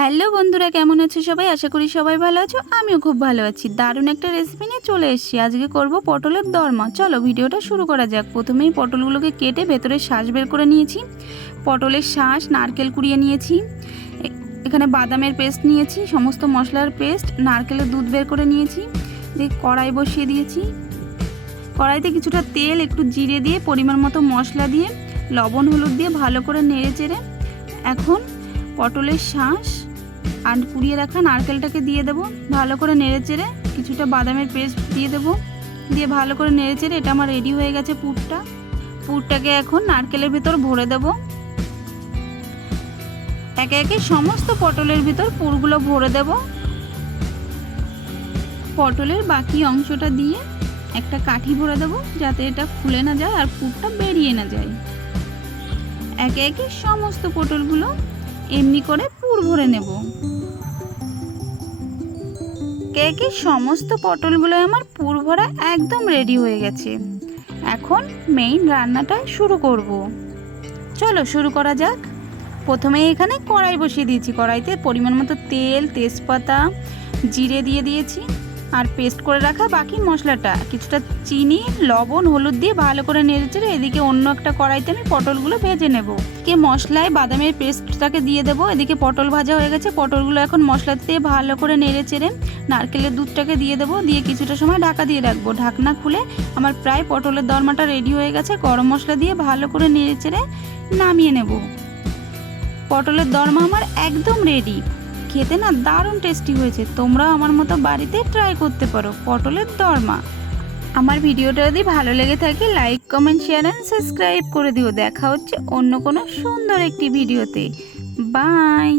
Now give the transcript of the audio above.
Hello বন্ধুরা, কেমন আছো সবাই? আশা করি সবাই ভালো আছো। আমিও খুব ভালো আছি। দারুণ একটা রেসিপি নিয়ে চলে এসেছি। আজকে করব পটলের দরমা। চলো ভিডিওটা শুরু করা যাক। প্রথমেই পটলগুলোকে কেটে ভেতরের শাঁস বের করে নিয়েছি। পটলের শাঁস, নারকেল কুড়িয়ে নিয়েছি। এখানে বাদামের পেস্ট নিয়েছি, সমস্ত মশলার পেস্ট, নারকেলের দুধ বের করে নিয়েছি। দিয়ে কড়াই বসিয়ে দিয়েছি। কড়াইতে কিছুটা তেল, একটু জিরে দিয়ে, পরিমাণ মতো মশলা দিয়ে, লবণ হলুদ দিয়ে ভালো করে নেড়ে চেড়ে এখন পটলের শাঁস আর কুড়িয়ে রাখা নারকেলটাকে দিয়ে দেবো। ভালো করে নেড়ে চেড়ে কিছুটা বাদামের পেস্ট দিয়ে দেবো। দিয়ে ভালো করে নেড়ে চেড়ে এটা আমার রেডি হয়ে গেছে পুরটাকে এখন নারকেলের ভিতর ভরে দেব। একে একে সমস্ত পটলের ভিতর পুরগুলো ভরে দেব। পটলের বাকি অংশটা দিয়ে একটা কাঠি ভরে দেব, যাতে এটা খুলে না যায় আর পুরটা বেরিয়ে না যায়। একে একে সমস্ত পটলগুলো এমনি করে পুর ভরে নেব। একে সমস্ত পটলগুলো আমার পুর ভরা একদম রেডি হয়ে গেছে। এখন মেইন রান্নাটা শুরু করব। চলো শুরু করা যাক। প্রথমে এখানে কড়াই বসিয়ে দিয়েছি। কড়াইতে পরিমাণ মতো তেল, তেজপাতা, জিরে দিয়ে দিয়েছি আর পেস্ট করে রাখা বাকি মশলাটা, কিছুটা চিনি, লবণ, হলুদ দিয়ে ভালো করে নেড়েচেড়ে এদিকে অন্য একটা কড়াইতে আমি পটলগুলো ভেজে নেব। মশলায় বাদামের পেস্টটাকে দিয়ে দেবো। এদিকে পটল ভাজা হয়ে গেছে। পটলগুলো এখন মশলাতে ভালো করে নেড়েচেড়ে নারকেলের দুধটাকে দিয়ে দেবো। দিয়ে কিছুটা সময় ঢাকা দিয়ে রাখবো। ঢাকনা খুলে আমার প্রায় পটলের দরমাটা রেডি হয়ে গেছে। গরম মশলা দিয়ে ভালো করে নেড়েচেড়ে নামিয়ে নেব। পটলের দরমা আমার একদম রেডি। খেতে না দারুণ টেস্টি হয়েছে। তোমরাও আমার মতো বাড়িতে ট্রাই করতে পারো পটলের দরমা। আমার ভিডিওটা যদি ভালো লেগে থাকে like, comment, share and subscribe করে দিও। দেখা হচ্ছে অন্য কোনো সুন্দর একটি ভিডিওতে। বাই।